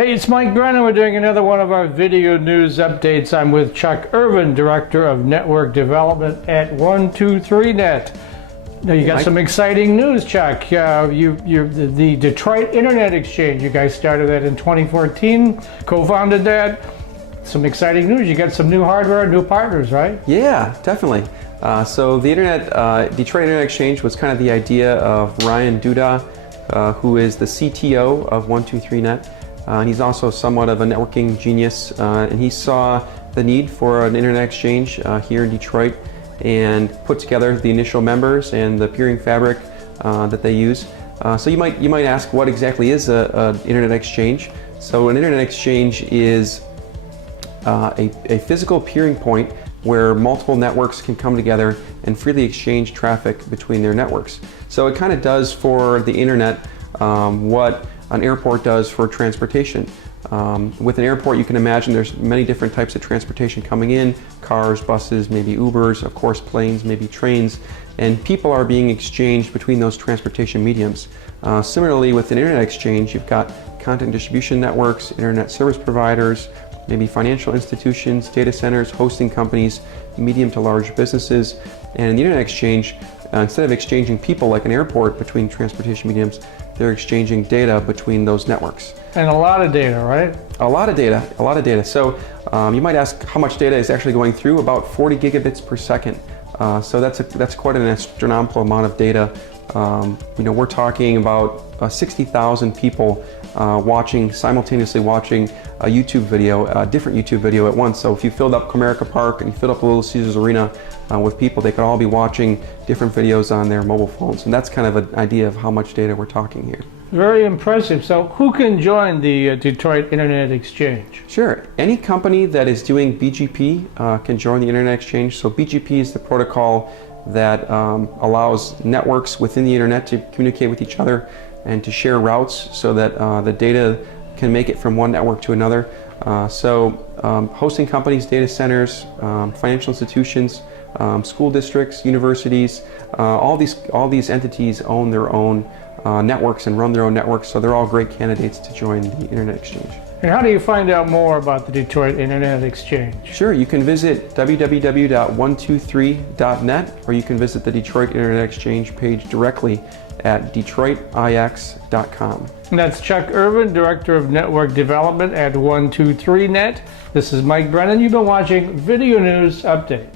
Hey, it's Mike Brennan. We're doing another one of our video news updates. I'm with Chuck Irvin, Director of Network Development at 123net. Now you got some exciting news, Chuck. The Detroit Internet Exchange, you guys started that in 2014, co-founded that. Some exciting news. You got some new hardware, new partners, right? Yeah, definitely. So the Detroit Internet Exchange was kind of the idea of Ryan Duda, who is the CTO of 123net. And he's also somewhat of a networking genius, and he saw the need for an internet exchange here in Detroit and put together the initial members and the peering fabric that they use. So you might ask, what exactly is an internet exchange? So an internet exchange is a physical peering point where multiple networks can come together and freely exchange traffic between their networks. So it kind of does for the internet what an airport does for transportation. With an airport, you can imagine there's many different types of transportation coming in: cars, buses, maybe Ubers, of course planes, maybe trains, and people are being exchanged between those transportation mediums. Similarly, with an internet exchange, you've got content distribution networks, internet service providers, maybe financial institutions, data centers, hosting companies, medium to large businesses. And in the internet exchange, instead of exchanging people like an airport between transportation mediums, they're exchanging data between those networks. And a lot of data, right? A lot of data. So you might ask how much data is actually going through. About 40 gigabits per second. So that's quite an astronomical amount of data. We're talking about 60,000 people simultaneously watching a YouTube video, a different YouTube video at once. So if you filled up Comerica Park and you filled up the Little Caesars Arena with people, they could all be watching different videos on their mobile phones. And that's kind of an idea of how much data we're talking here. Very impressive. So who can join the Detroit Internet Exchange? Sure. Any company that is doing BGP can join the Internet Exchange. So BGP is the protocol that allows networks within the internet to communicate with each other and to share routes so that the data can make it from one network to another. Hosting companies, data centers, financial institutions, school districts, universities, all these entities own their own networks and run their own networks, so they're all great candidates to join the Internet Exchange. And how do you find out more about the Detroit Internet Exchange? Sure, you can visit www.123.net, or you can visit the Detroit Internet Exchange page directly at detroitix.com. And that's Chuck Irvin, Director of Network Development at 123net. This is Mike Brennan. You've been watching Video News Update.